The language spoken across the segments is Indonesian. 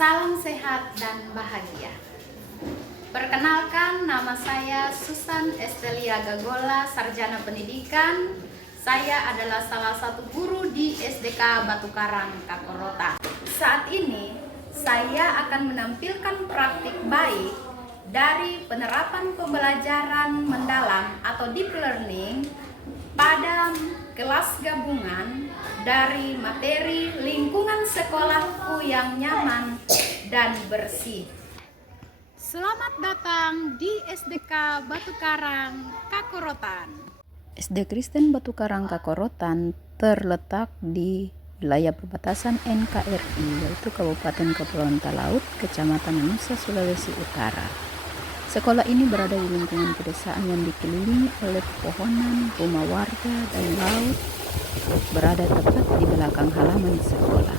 Salam sehat dan bahagia. Perkenalkan, nama saya Susan Estelia Gagola, Sarjana Pendidikan. Saya adalah salah satu guru di SDK Batu Karang, Kakorotan. Saat ini, saya akan menampilkan praktik baik dari penerapan pembelajaran mendalam atau deep learning pada kelas gabungan dari materi lingkungan sekolahku yang nyaman dan bersih. Selamat datang di SDK Batu Karang, Kakorotan. SD Kristen Batu Karang Kakorotan terletak di wilayah perbatasan NKRI, yaitu Kabupaten Kepulauan Talaut, Kecamatan Nusa, Sulawesi Utara. Sekolah ini berada di lingkungan pedesaan yang dikelilingi oleh pepohonan, rumah warga, dan laut berada tepat di belakang halaman sekolah.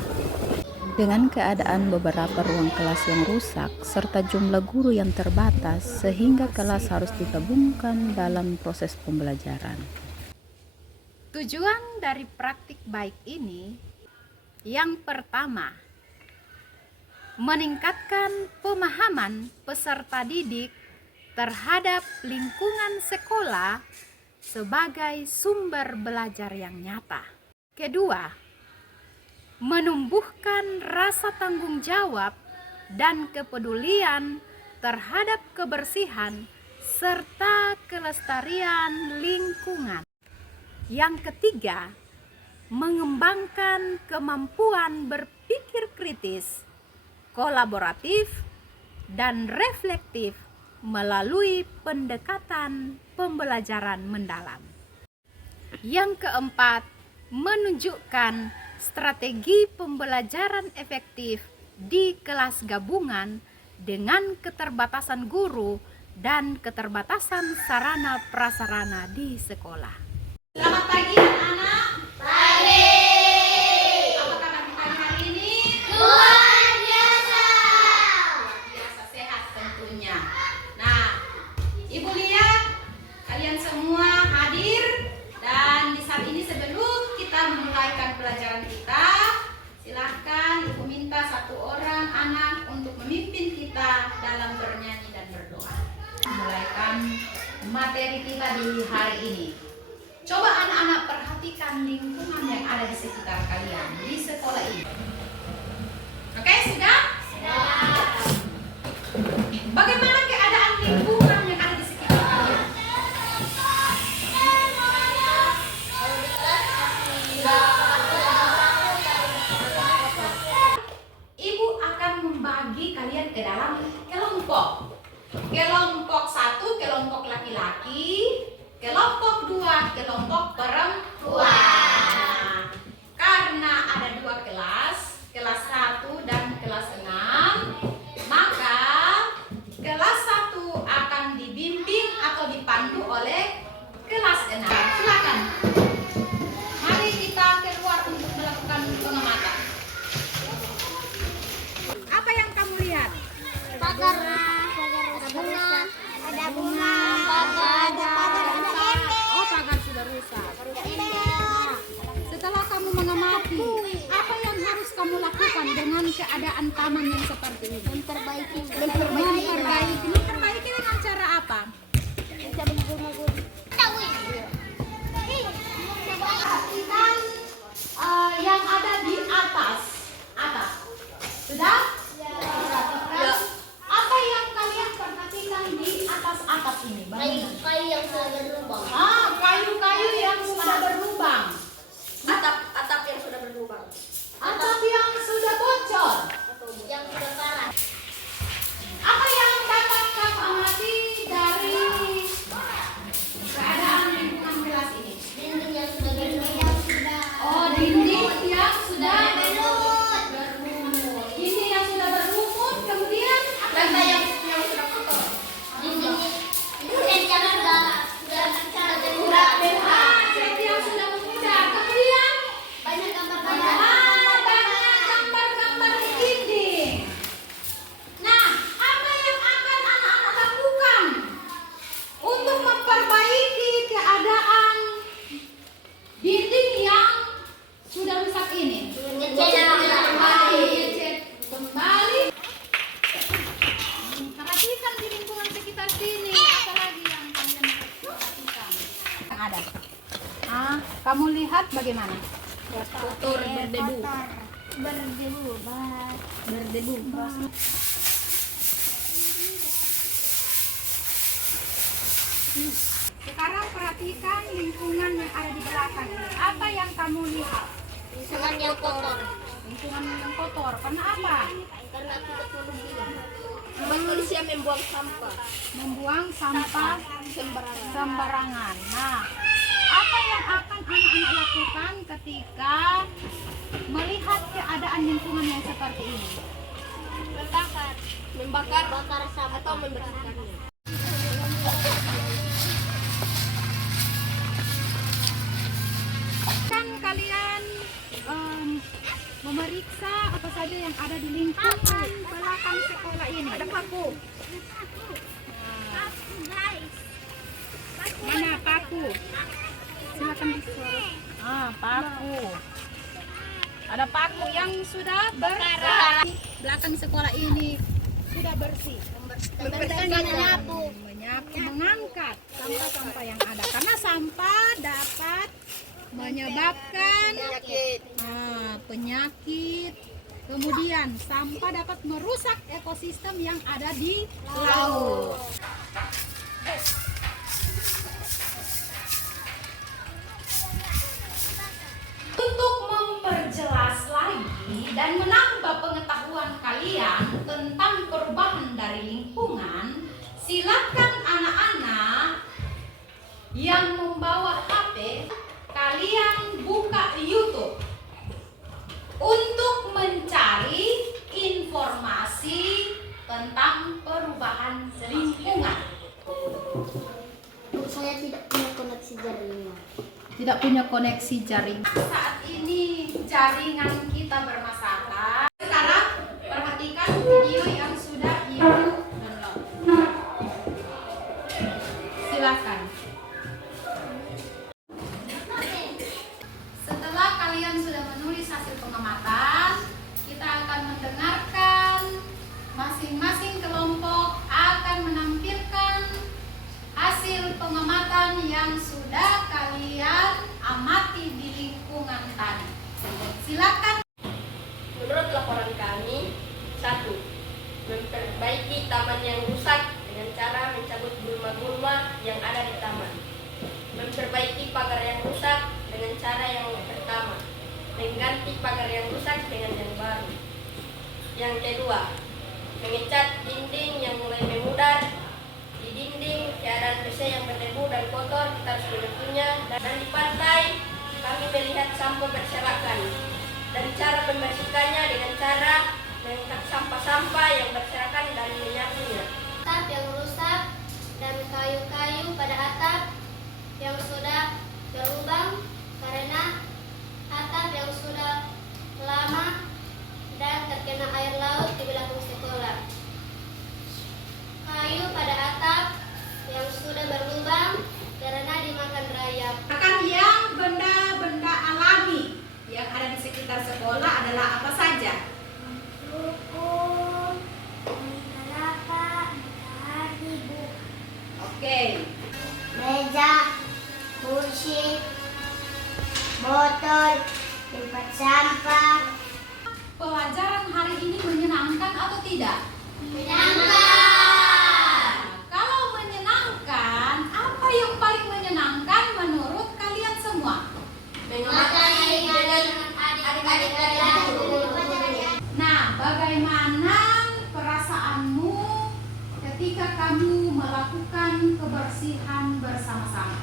Dengan keadaan beberapa ruang kelas yang rusak serta jumlah guru yang terbatas, sehingga kelas harus digabungkan dalam proses pembelajaran. Tujuan dari praktik baik ini, yang pertama, meningkatkan pemahaman peserta didik terhadap lingkungan sekolah sebagai sumber belajar yang nyata. Kedua, menumbuhkan rasa tanggung jawab dan kepedulian terhadap kebersihan serta kelestarian lingkungan. Yang ketiga, mengembangkan kemampuan berpikir kritis, kolaboratif, dan reflektif melalui pendekatan pembelajaran mendalam. Yang keempat, menunjukkan strategi pembelajaran efektif di kelas gabungan dengan keterbatasan guru dan keterbatasan sarana prasarana di sekolah. Selamat pagi anak-anak. Pagi. Apa kabar pagi hari ini? Luar biasa. Luar biasa, sehat tentunya. Nah, Ibu lihat kalian semua hadir, dan di saat ini sebelum kita memulaikan pelajaran kita, silahkan Ibu minta satu orang anak untuk memimpin kita dalam bernyanyi dan berdoa. Memulaikan materi kita di hari ini. Coba anak-anak perhatikan lingkungan yang ada di sekitar kalian di sekolah ini. Oke, sudah? Sudah. Bagaimana keadaan lingkungan yang ada di sekitar kalian? Ibu akan membagi kalian ke dalam kelompok. Kelompok 1, kelompok laki-laki. Kelompok 2, kelompok perempuan. Karena ada 2 kelas, kelas 1 dan kelas 6, maka kelas 1 akan dibimbing atau dipandu oleh kelas 6. Silakan. Mari kita keluar untuk melakukan pengamatan. Apa yang kamu lihat? Pagar, bunga, ada bunga, pagar, Oh, pagar sudah rusak. Nah, setelah kamu mengamati, apa yang harus kamu lakukan dengan keadaan taman yang seperti ini? memperbaiki, Memperbaiki dengan cara apa? bisa bunga-bunga. Perhatikan yang ada di atas. Sudah? Perhatikan. Apa yang kalian perhatikan di atas ini? Bangunan. Kayu yang sudah berlubang. Kayu-kayu yang sudah berlubang. Atap yang sudah berlubang. Atap yang sudah bocor. Yang sudah karat. Apa yang dapat kamu amati dari keadaan lingkungan kelas ini? Dinding yang sudah berlubang. Oh, dinding yang sudah Kamu lihat bagaimana? Kotor, berdebu. Berdebu. Sekarang perhatikan lingkungan yang ada di belakang ini. Apa yang kamu lihat? Lingkungan yang kotor. Lingkungan yang kotor. Karena apa? Karena teknologi. Manusia membuang sampah Membuang sampah sembarangan. Nah, apa yang akan anak-anak lakukan ketika melihat keadaan lingkungan yang seperti ini? Membakar sampah atau membersihkannya. Kan kalian memeriksa apa saja yang ada di lingkungan belakang sekolah ini. Ada paku. Mana paku? Silakan disorot. Paku. Ada paku yang sudah bersih. Belakang sekolah ini sudah bersih. Menyapu. Menyapu, mengangkat sampah-sampah yang ada. Karena sampah dapat menyebabkan penyakit. Kemudian sampah dapat merusak ekosistem yang ada di laut. Untuk memperjelas lagi dan menambah pengetahuan kalian tentang perubahan dari lingkungan, silakan anak-anak yang membawa HP, kalian buka YouTube untuk mencari informasi tentang perubahan lingkungan. Saya tidak punya koneksi jaringan. Tidak punya koneksi jaringan. Saat ini jaringan kita bermasalah. Sekarang perhatikan video yang sudah Ibu download. Silakan. Setelah kalian sudah menulis hasil pengamatan, kita akan mendengarkan masing-masing kelompok akan menampilkan hasil pengamatan yang sudah kalian amati di lingkungan tadi. Silakan. Menurut laporan kami, 1. Memperbaiki taman yang rusak dengan cara mencabut gulma-gulma yang ada di taman. Memperbaiki pagar yang rusak dengan cara yang pertama, mengganti pagar yang rusak dengan yang baru. Yang kedua, mengecat dinding yang mulai memudar. Di dinding keadaan WC yang berdebu dan kotor kita harus menyentuhnya. Dan di pantai kami melihat sampah berserakan. Dan cara membersihkannya dengan cara mengangkat sampah-sampah yang berserakan dan menyapunya. Atap yang rusak dan kayu-kayu pada atap yang sudah berlubang karena atap yang sudah lama dan terkena air laut di belakang sekolah. Kayu pada atap yang sudah berlubang karena dimakan rayap. Akan yang benda-benda alami yang ada di sekitar sekolah adalah apa saja? Buku, kelapa, matahari, buku. Oke. Meja, kursi, botol, tempat sampah. Pelajaran hari ini menyenangkan atau tidak? Menyenangkan. Kalau menyenangkan, apa yang paling menyenangkan menurut kalian semua? Mengamati dengan adik-adik kalian. Nah, bagaimana perasaanmu ketika kamu melakukan kebersihan bersama-sama?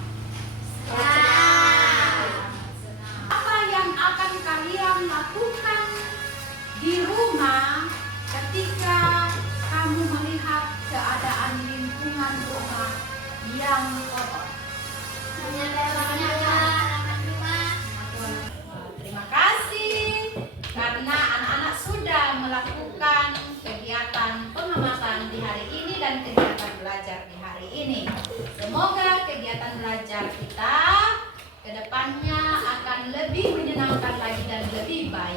Apa yang akan kalian lakukan di rumah ketika kamu melihat keadaan lingkungan rumah yang kotor? Terima kasih karena anak-anak sudah melakukan kegiatan pengamatan di hari ini dan kegiatan belajar di hari ini. Semoga kegiatan belajar kita ke depannya akan lebih menyenangkan lagi dan lebih baik.